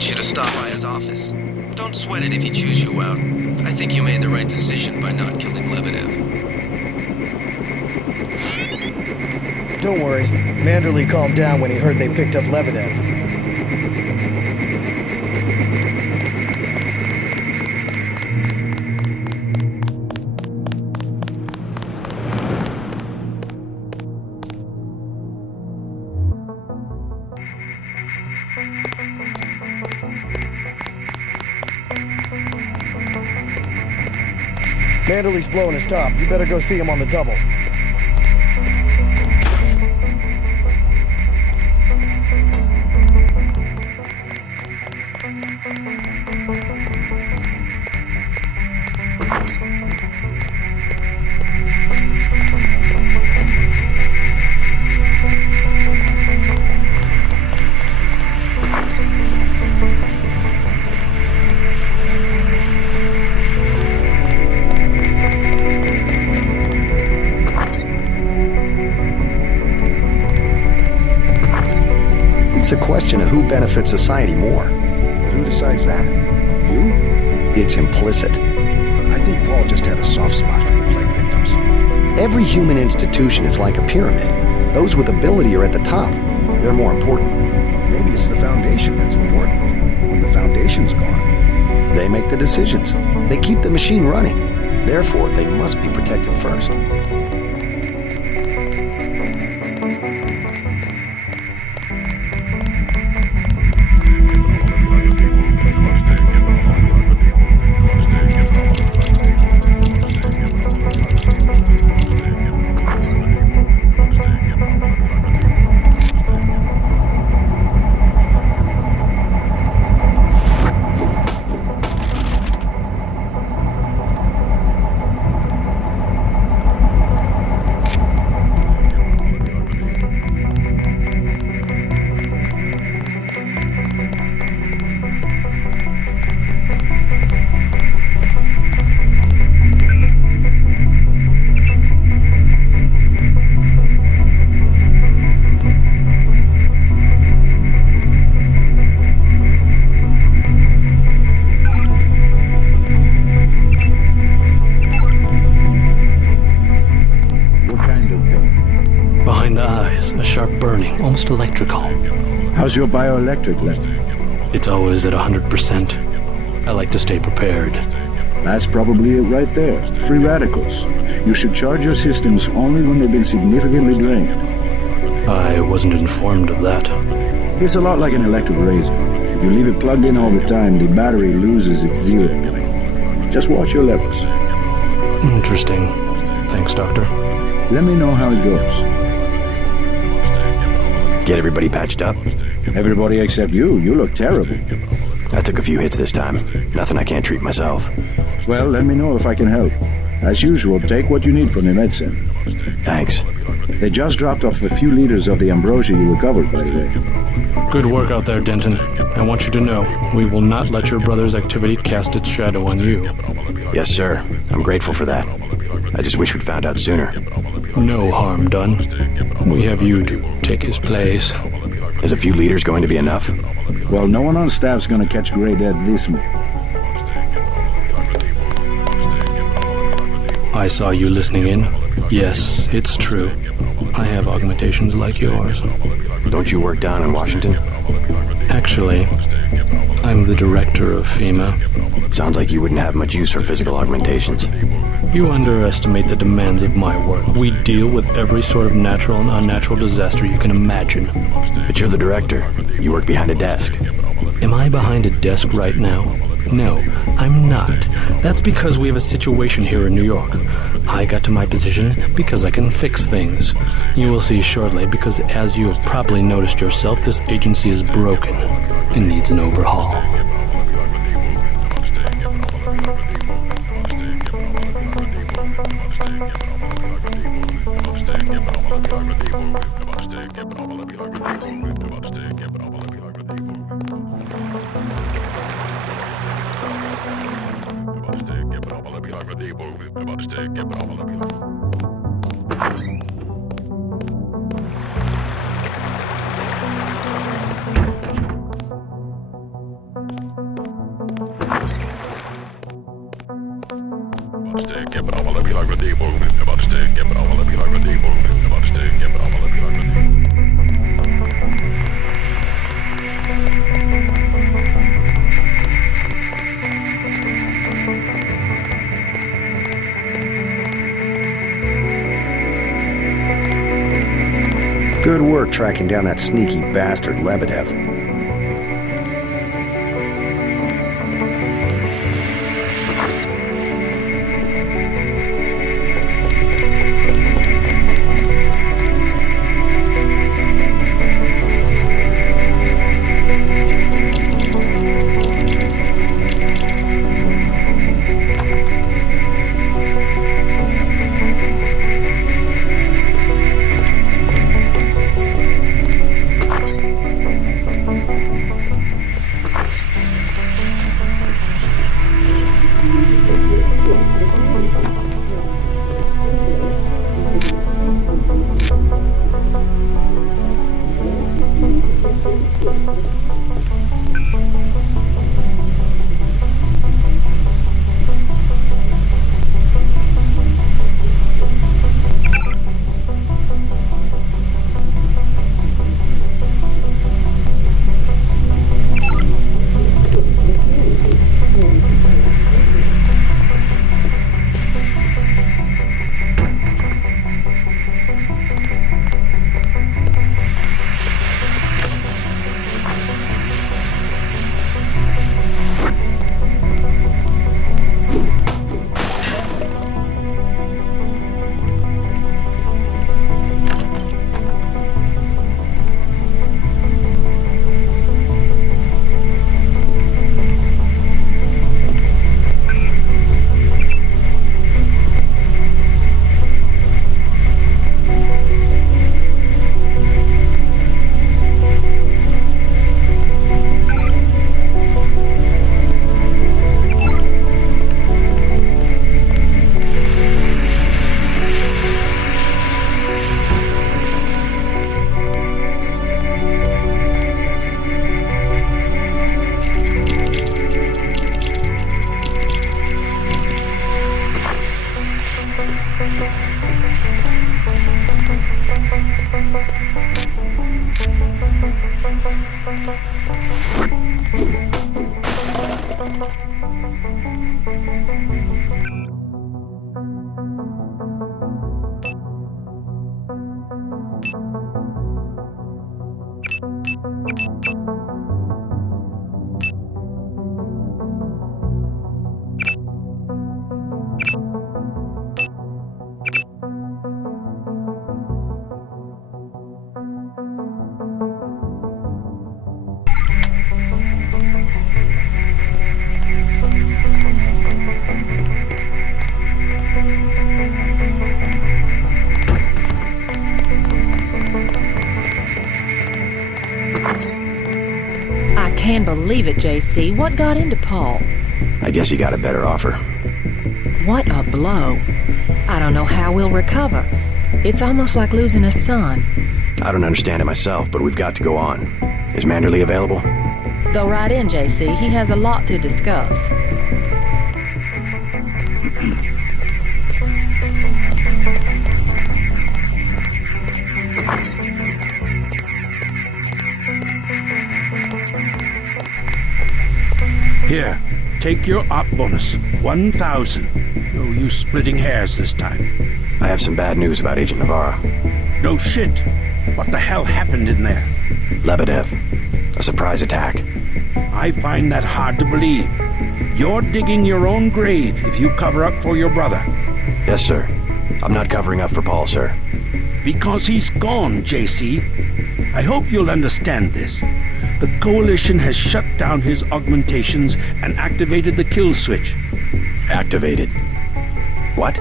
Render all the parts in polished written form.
You to stop by his office. Don't sweat it if he chews you out. I think you made the right decision by not killing Lebedev. Don't worry. Manderley calmed down when he heard they picked up Lebedev. Manderley's blowing his top. You better go see him on the double. It's a question of who benefits society more. Who decides that? You? It's implicit. I think Paul just had a soft spot for the plague victims. Every human institution is like a pyramid. Those with ability are at the top. They're more important. Maybe it's the foundation that's important. When the foundation's gone, they make the decisions. They keep the machine running. Therefore, they must be protected first. Almost electrical. How's your bioelectric level? It's always at 100%. I like to stay prepared. That's probably it right there. Free radicals. You should charge your systems only when they've been significantly drained. I wasn't informed of that. It's a lot like an electric razor. If you leave it plugged in all the time, the battery loses its zeroing point. Just watch your levels. Interesting. Thanks, Doctor. Let me know how it goes. Get everybody patched up? Everybody except you. You look terrible. I took a few hits this time. Nothing I can't treat myself. Well, let me know if I can help. As usual, take what you need from the medicine. Thanks. They just dropped off a few liters of the ambrosia you recovered, by the way. Good work out there, Denton. I want you to know, we will not let your brother's activity cast its shadow on you. Yes, sir. I'm grateful for that. I just wish we'd found out sooner. No harm done. We have you to take his place. Is a few liters going to be enough? Well, no one on staff's gonna catch Grey Dead this month. I saw you listening in. Yes, it's true. I have augmentations like yours. Don't you work down in Washington? Actually, I'm the director of FEMA. Sounds like you wouldn't have much use for physical augmentations. You underestimate the demands of my work. We deal with every sort of natural and unnatural disaster you can imagine. But you're the director. You work behind a desk. Am I behind a desk right now? No, I'm not. That's because we have a situation here in New York. I got to my position because I can fix things. You will see shortly, because as you have probably noticed yourself, this agency is broken and needs an overhaul. Good work tracking down that sneaky bastard Lebedev. Can't believe it, JC. What got into Paul? I guess you got a better offer. What a blow. I don't know how we'll recover. It's almost like losing a son. I don't understand it myself, but we've got to go on. Is Manderley available? Go right in, JC. He has a lot to discuss. Here, take your op bonus. 1,000. No use splitting hairs this time. I have some bad news about Agent Navarro. No shit. What the hell happened in there? Lebedev. A surprise attack. I find that hard to believe. You're digging your own grave if you cover up for your brother. Yes, sir. I'm not covering up for Paul, sir. Because he's gone, JC. I hope you'll understand this. The Coalition has shut down his augmentations and activated the kill switch. Activated. What?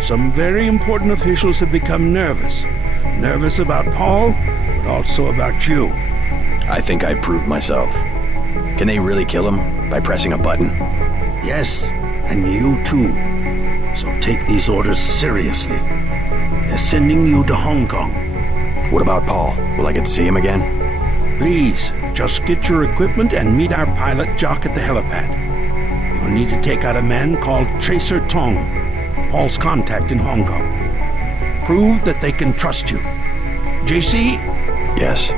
Some very important officials have become nervous. Nervous about Paul, but also about you. I think I've proved myself. Can they really kill him by pressing a button? Yes, and you too. So take these orders seriously. They're sending you to Hong Kong. What about Paul? Will I get to see him again? Please, just get your equipment and meet our pilot Jock at the helipad. You'll need to take out a man called Tracer Tong, Paul's contact in Hong Kong. Prove that they can trust you. JC? Yes.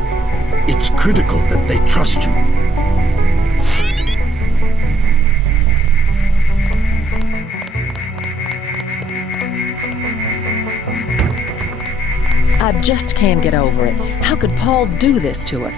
It's critical that they trust you. I just can't get over it. How could Paul do this to us?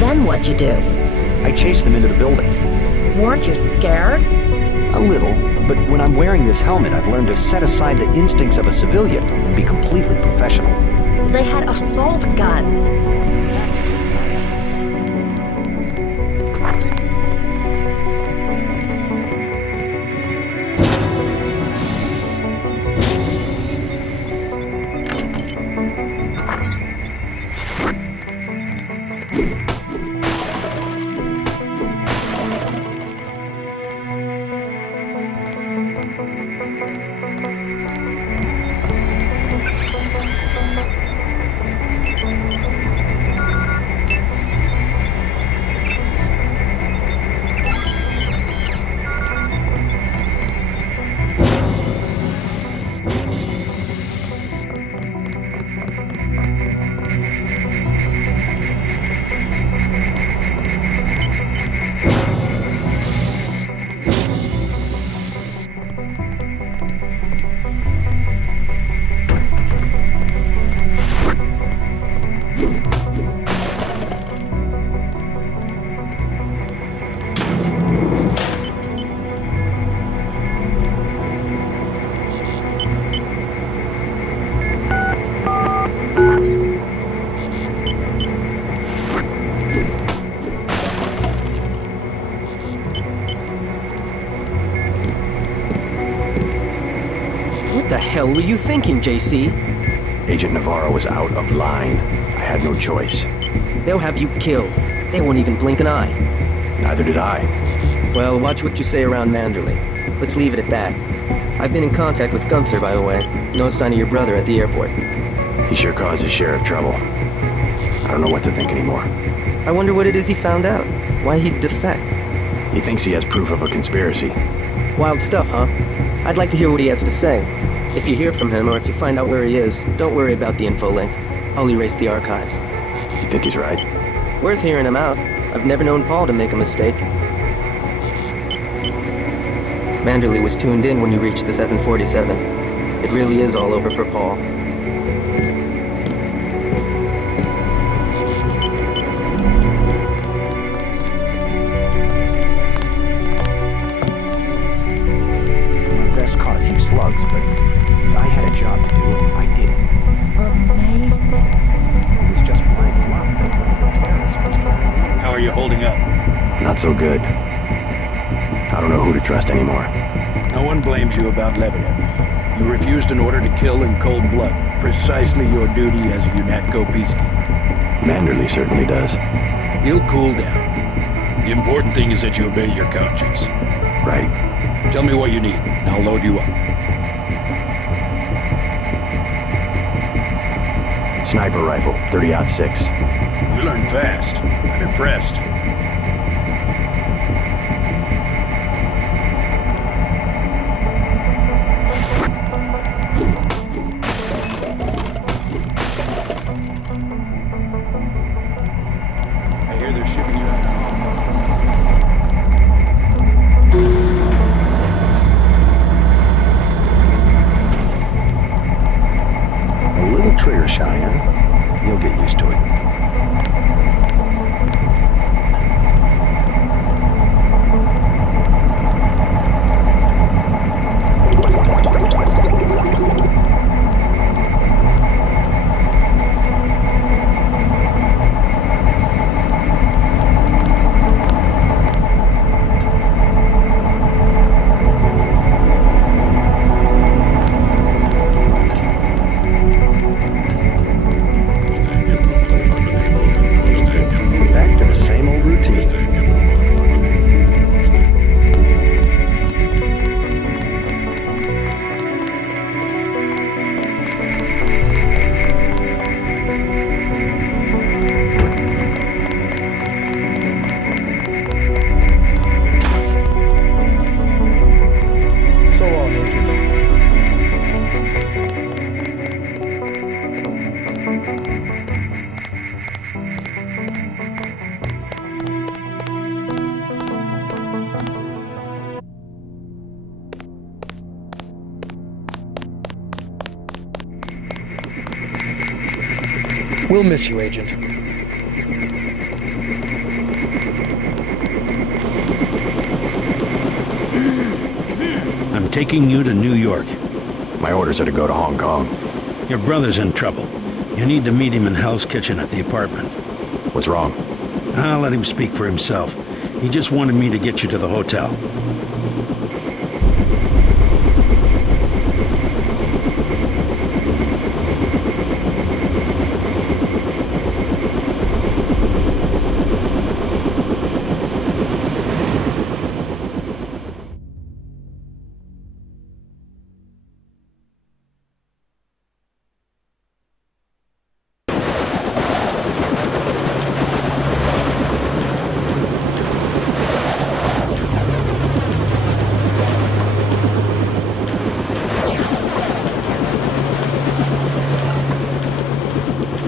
Then what'd you do? I chased them into the building. Weren't you scared? A little, but when I'm wearing this helmet, I've learned to set aside the instincts of a civilian and be completely professional. They had assault guns. What the hell were you thinking, JC? Agent Navarro was out of line. I had no choice. They'll have you killed. They won't even blink an eye. Neither did I. Well, watch what you say around Manderley. Let's leave it at that. I've been in contact with Gunther, by the way. No sign of your brother at the airport. He sure caused his share of trouble. I don't know what to think anymore. I wonder what it is he found out. Why he'd defect. He thinks he has proof of a conspiracy. Wild stuff, huh? I'd like to hear what he has to say. If you hear from him, or if you find out where he is, don't worry about the info link. I'll erase the archives. You think he's right? Worth hearing him out. I've never known Paul to make a mistake. Manderley was tuned in when you reached the 747. It really is all over for Paul. My vest caught a few slugs, but I had a job to do and I did it. Amazing. It was just blind luck that one of the terrorists was trying. How are you holding up? Not so good. I don't know who to trust anymore. No one blames you about Lebanon. You refused an order to kill in cold blood. Precisely your duty as a UNATCO peacekeeper. Manderley certainly does. He'll cool down. The important thing is that you obey your conscience. Right. Tell me what you need, and I'll load you up. Sniper rifle, 30-06. You learn fast. I'm impressed. I hear they're shipping you out. trigger shy, huh? You'll get used to it. Back to the same old routine. So long, Agent. We'll miss you, Agent. I'm taking you to New York. My orders are to go to Hong Kong. Your brother's in trouble. You need to meet him in Hell's Kitchen at the apartment. What's wrong? I'll let him speak for himself. He just wanted me to get you to the hotel.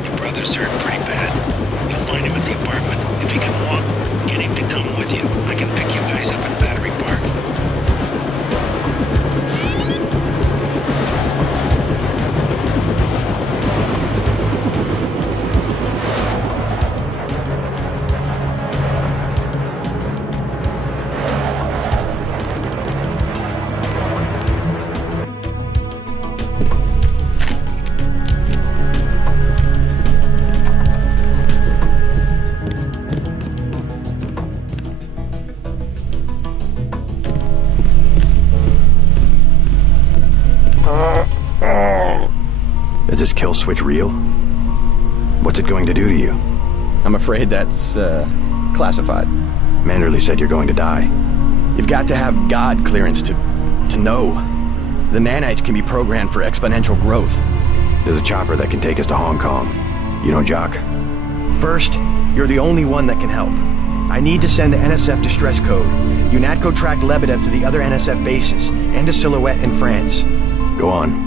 Your brother's hurt pretty bad. You'll find him at the apartment. If he can walk, get him to come with you. I can pick you guys up in Battery Park. Is this kill switch real? What's it going to do to you? I'm afraid that's, classified. Manderley said you're going to die. You've got to have God clearance to know. The nanites can be programmed for exponential growth. There's a chopper that can take us to Hong Kong. You know Jock? First, you're the only one that can help. I need to send the NSF distress code. UNATCO tracked Lebedev to the other NSF bases, and to Silhouette in France. Go on.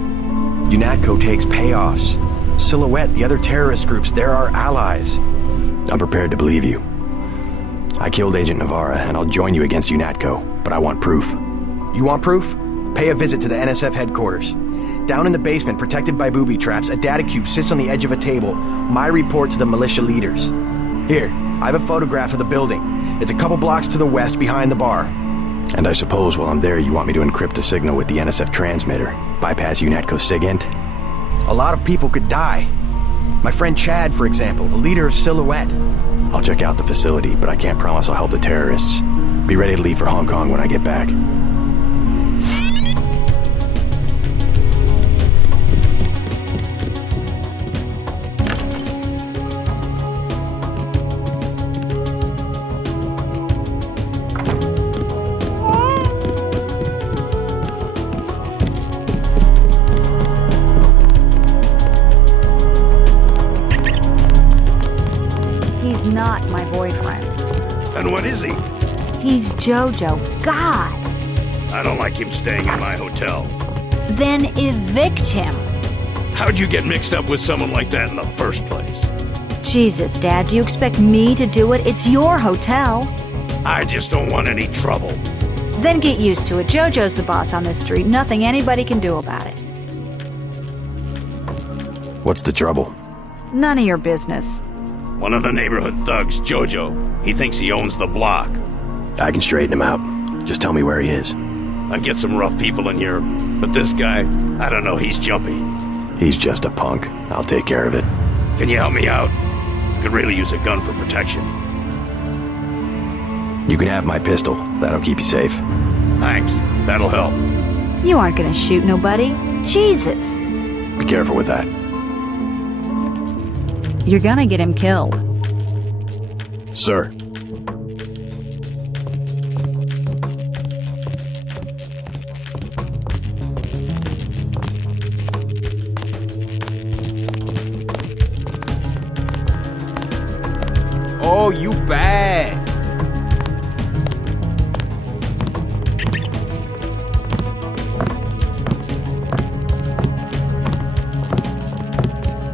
UNATCO takes payoffs. Silhouette, the other terrorist groups, they're our allies. I'm prepared to believe you. I killed Agent Navarra, and I'll join you against UNATCO, but I want proof. You want proof? Pay a visit to the NSF headquarters. Down in the basement, protected by booby traps, a data cube sits on the edge of a table. My report to the militia leaders. Here, I have a photograph of the building. It's a couple blocks to the west, behind the bar. And I suppose while I'm there, you want me to encrypt a signal with the NSF transmitter, bypass UNATCO's SIGINT? A lot of people could die. My friend Chad, for example, the leader of Silhouette. I'll check out the facility, but I can't promise I'll help the terrorists. Be ready to leave for Hong Kong when I get back. Not my boyfriend. And what is he? He's Jojo. God! I don't like him staying in my hotel. Then evict him. How'd you get mixed up with someone like that in the first place? Jesus, Dad, do you expect me to do it? It's your hotel. I just don't want any trouble. Then get used to it. Jojo's the boss on this street. Nothing anybody can do about it. What's the trouble? None of your business. One of the neighborhood thugs, Jojo. He thinks he owns the block. I can straighten him out. Just tell me where he is. I get some rough people in here, but this guy, I don't know, he's jumpy. He's just a punk. I'll take care of it. Can you help me out? Could really use a gun for protection. You can have my pistol. That'll keep you safe. Thanks. That'll help. You aren't gonna shoot nobody. Jesus. Be careful with that. You're gonna get him killed. Sir. Oh, you bad.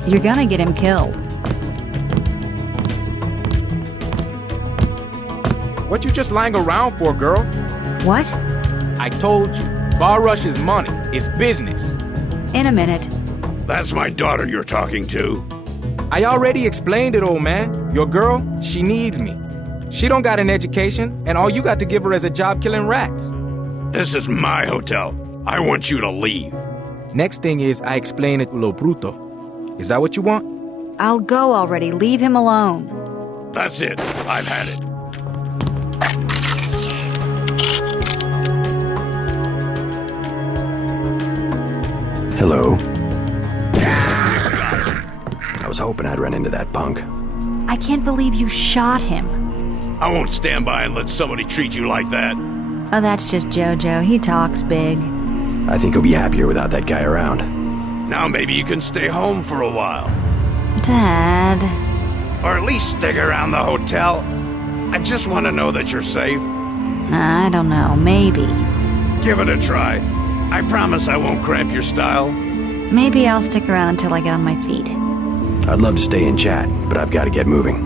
You're gonna get him killed. What you just lying around for, girl? What? I told you, Bar Rush is money, it's business. In a minute. That's my daughter you're talking to. I already explained it, old man. Your girl, she needs me. She don't got an education, and all you got to give her is a job killing rats. This is my hotel. I want you to leave. Next thing is I explain it to Lo Bruto. Is that what you want? I'll go already. Leave him alone. That's it. I've had it. Hello. I was hoping I'd run into that punk. I can't believe you shot him. I won't stand by and let somebody treat you like that. Oh, that's just Jojo. He talks big. I think he'll be happier without that guy around. Now maybe you can stay home for a while. Dad. Or at least stick around the hotel. I just want to know that you're safe. I don't know. Maybe. Give it a try. I promise I won't cramp your style. Maybe I'll stick around until I get on my feet. I'd love to stay and chat, but I've got to get moving.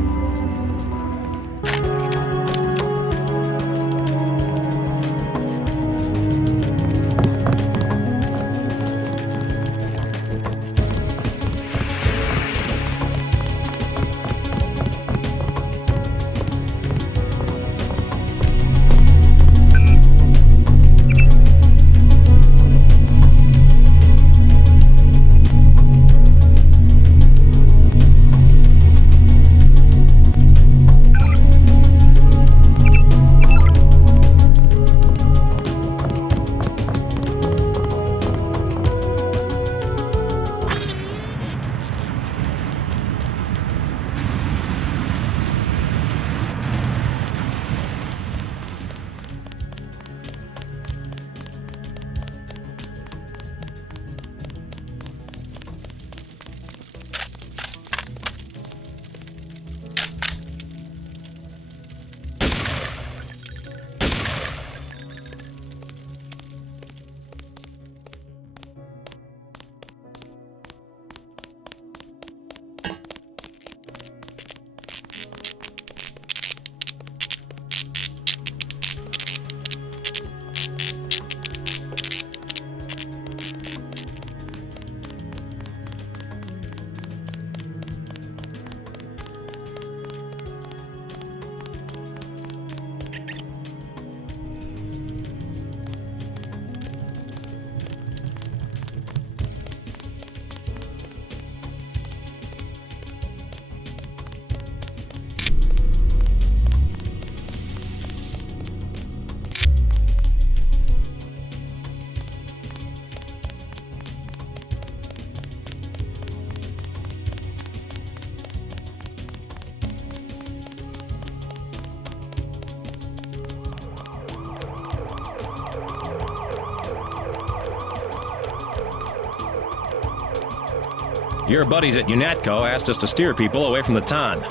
Your buddies at UNATCO asked us to steer people away from the Tan.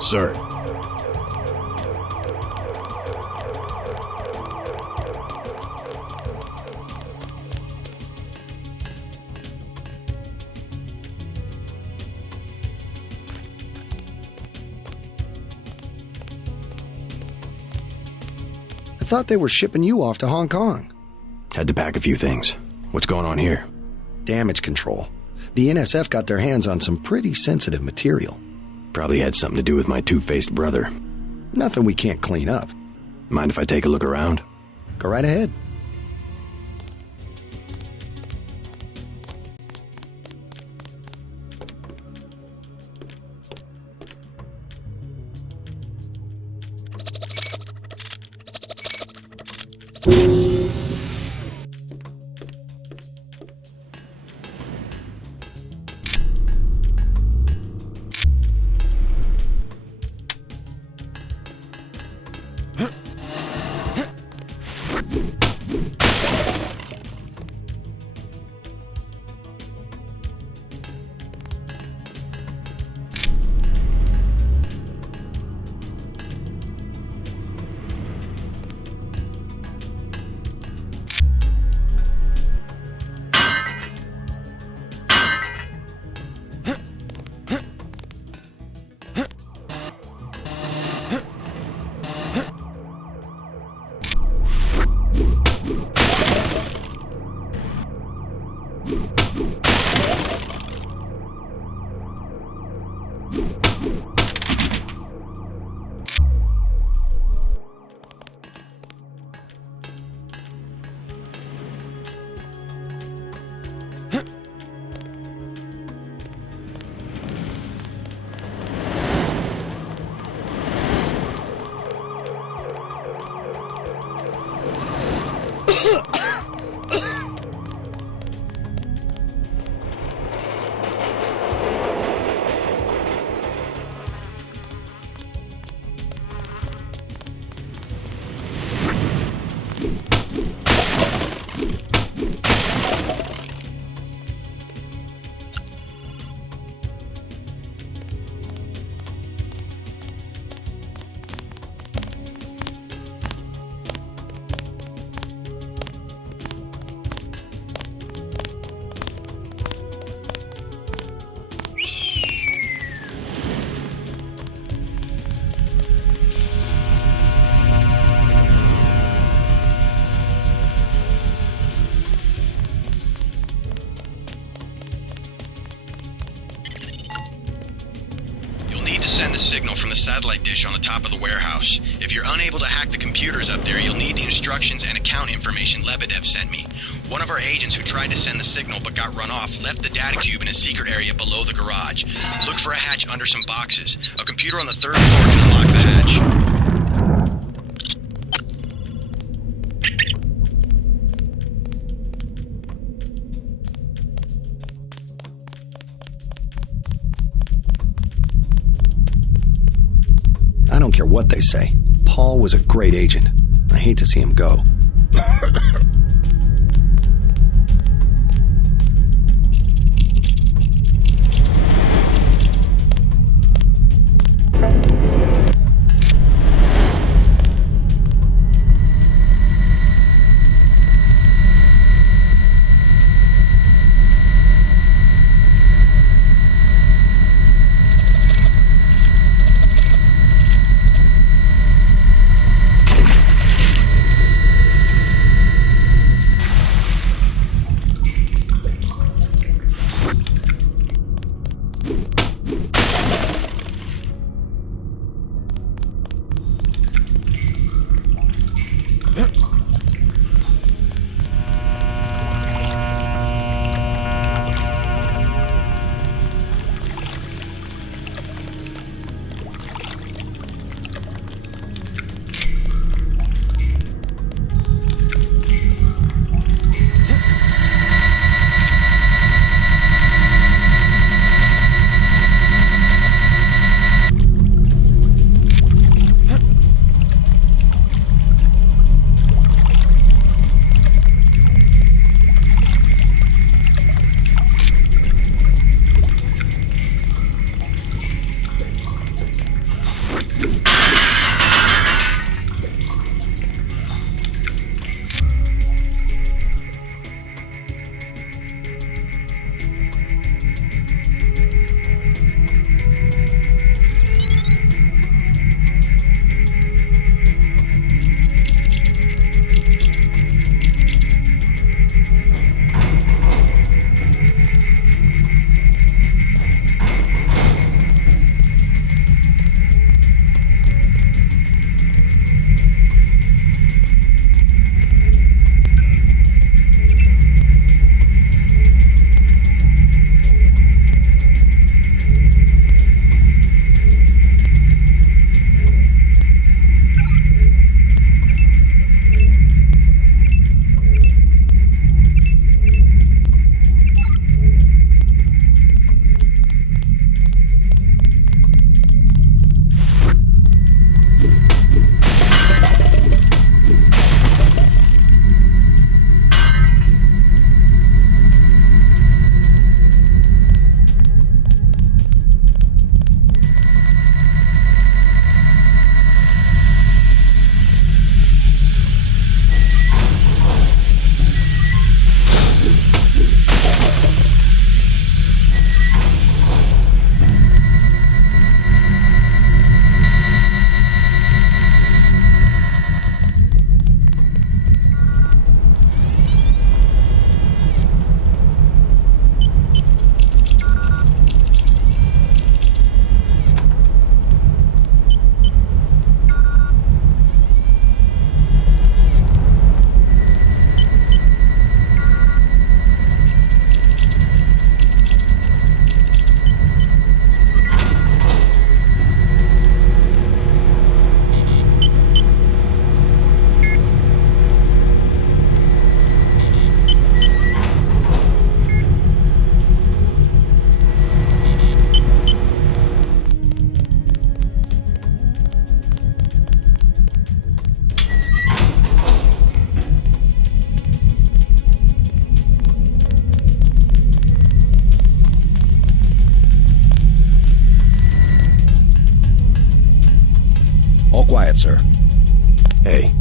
Sir. I thought they were shipping you off to Hong Kong. Had to pack a few things. What's going on here? Damage control. The NSF got their hands on some pretty sensitive material. Probably had something to do with my two-faced brother. Nothing we can't clean up. Mind if I take a look around? Go right ahead. Send the signal from the satellite dish on the top of the warehouse. If you're unable to hack the computers up there, you'll need the instructions and account information Lebedev sent me. One of our agents who tried to send the signal but got run off left the data cube in a secret area below the garage. Look for a hatch under some boxes. A computer on the 3rd floor can unlock the hatch. I don't care what they say. Paul was a great agent. I hate to see him go. ahead, sir. Hey.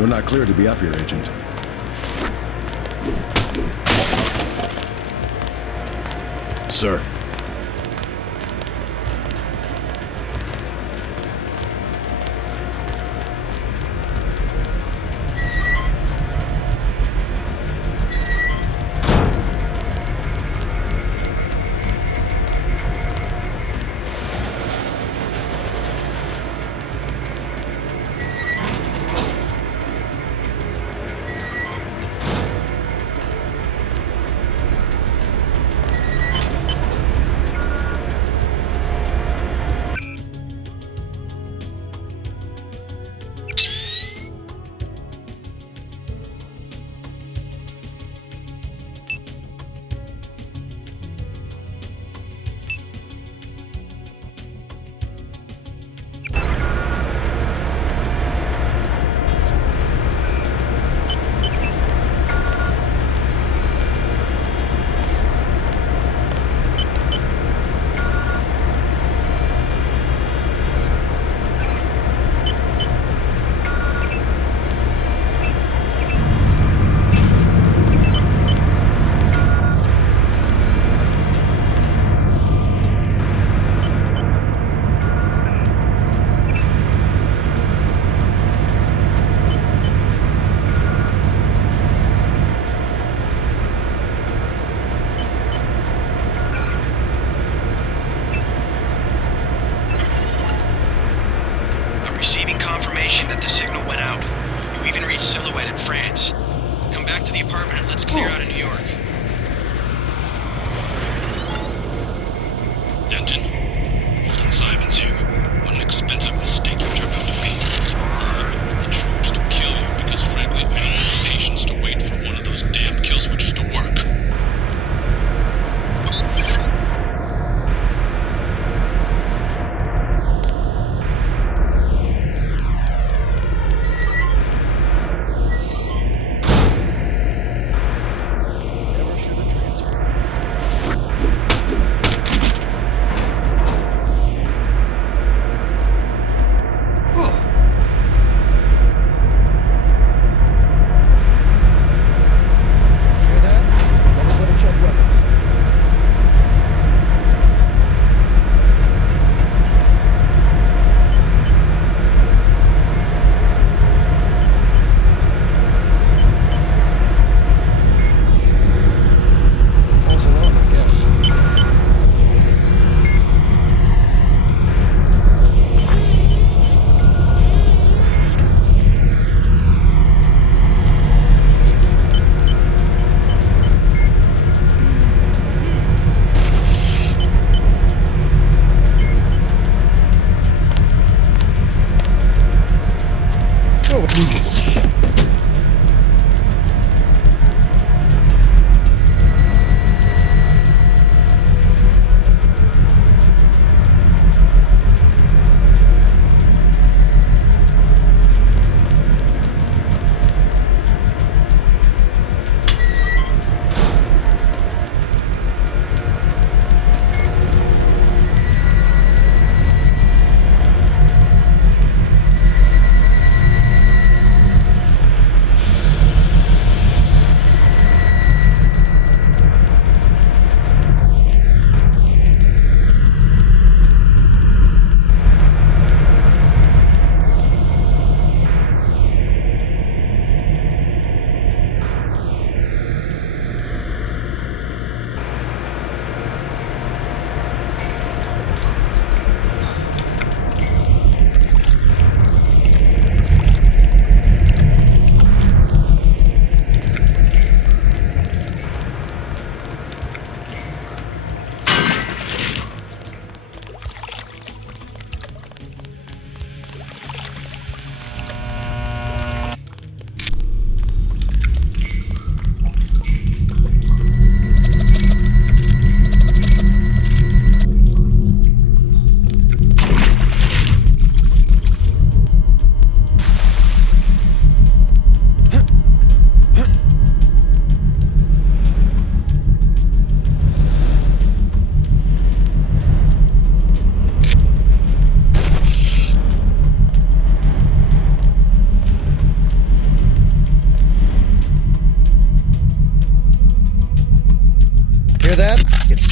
You're not cleared to be up here, Agent. Sir.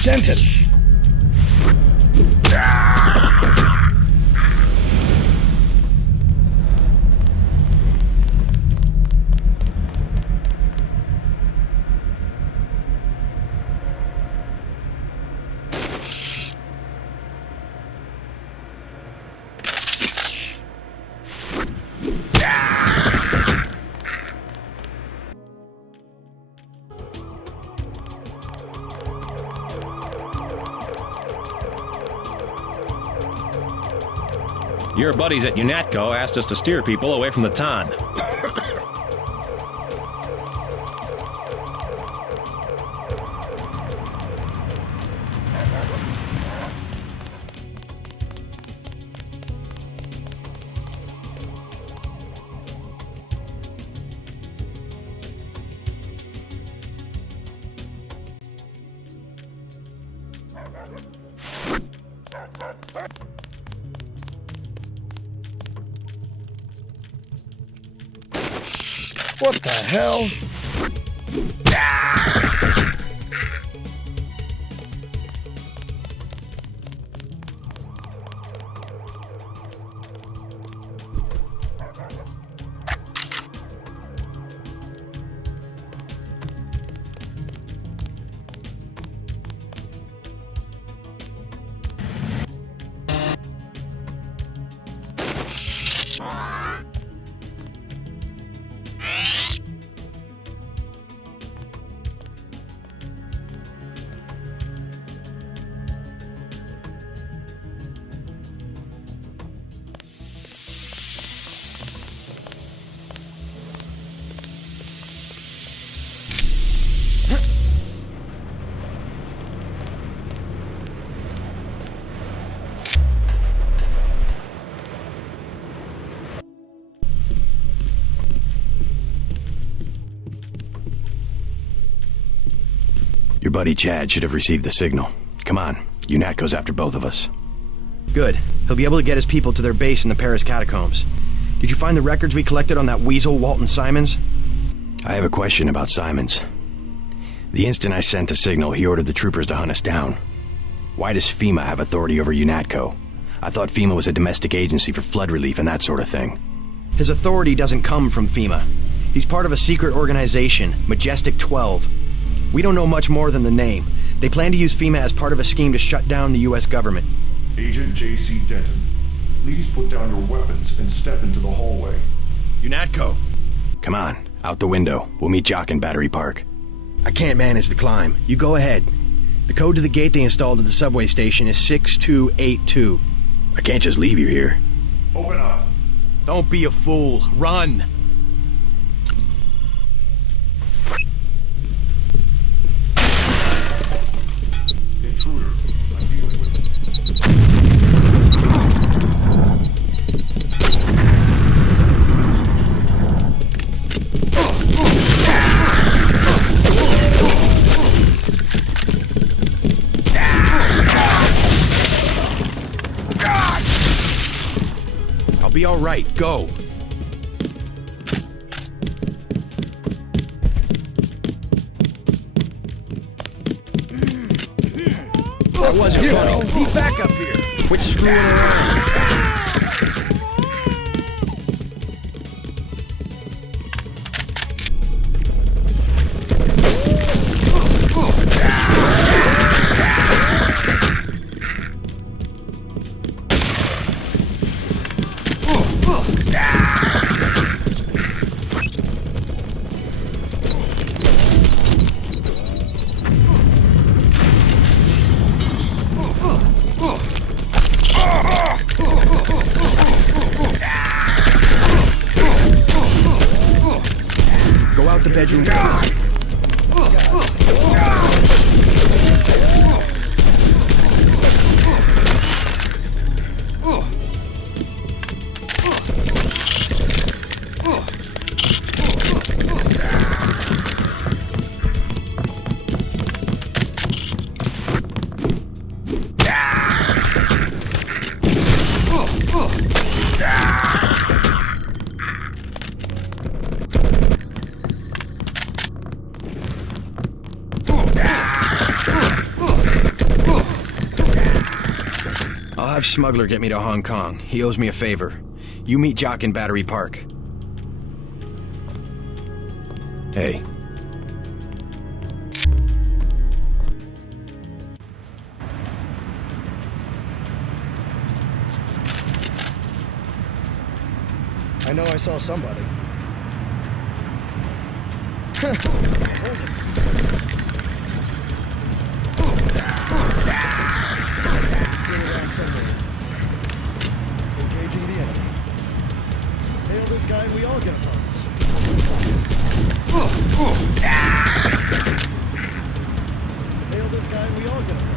Denton! Your buddies at UNATCO asked us to steer people away from the Tan. What the hell? Your buddy Chad should have received the signal. Come on, UNATCO's after both of us. Good. He'll be able to get his people to their base in the Paris catacombs. Did you find the records we collected on that weasel, Walton Simons? I have a question about Simons. The instant I sent the signal, he ordered the troopers to hunt us down. Why does FEMA have authority over UNATCO? I thought FEMA was a domestic agency for flood relief and that sort of thing. His authority doesn't come from FEMA. He's part of a secret organization, Majestic 12. We don't know much more than the name. They plan to use FEMA as part of a scheme to shut down the US government. Agent JC Denton, please put down your weapons and step into the hallway. UNATCO. Come on, out the window. We'll meet Jock in Battery Park. I can't manage the climb. You go ahead. The code to the gate they installed at the subway station is 6282. I can't just leave you here. Open up. Don't be a fool. Run! Intruder, I'm dealing with it. I'll be all right. Go. That wasn't funny. Be back up here. Quit screwing around. Go out the bedroom. I'll have Smuggler get me to Hong Kong. He owes me a favor. You meet Jock in Battery Park. Hey. I know I saw somebody. Engaging the enemy. Hail this guy and we all get a bonus. Hail this guy and we all get a bonus.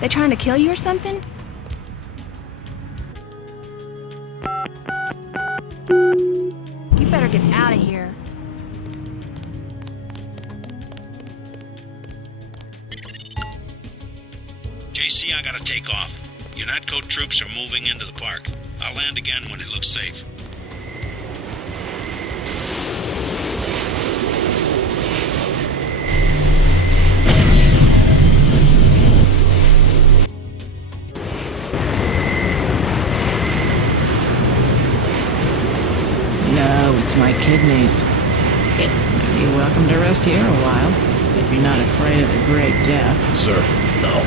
They trying to kill you or something? You better get out of here. JC, I gotta take off. UNATCO troops are moving into the park. I'll land again when it looks safe. No, it's my kidneys. You're welcome to rest here a while, if you're not afraid of a great death. Sir, no.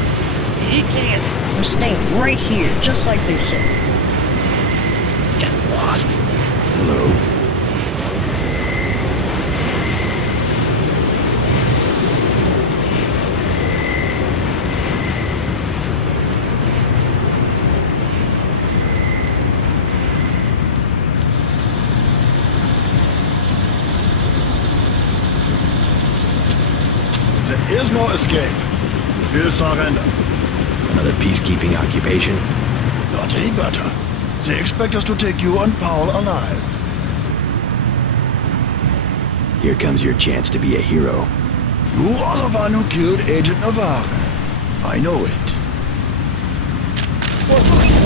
He can't. We're staying right here, just like they said. Get lost. Hello. There is no escape. We'll surrender. Another peacekeeping occupation? Not any better. They expect us to take you and Paul alive. Here comes your chance to be a hero. You are the one who killed Agent Navarre. I know it. Whoa.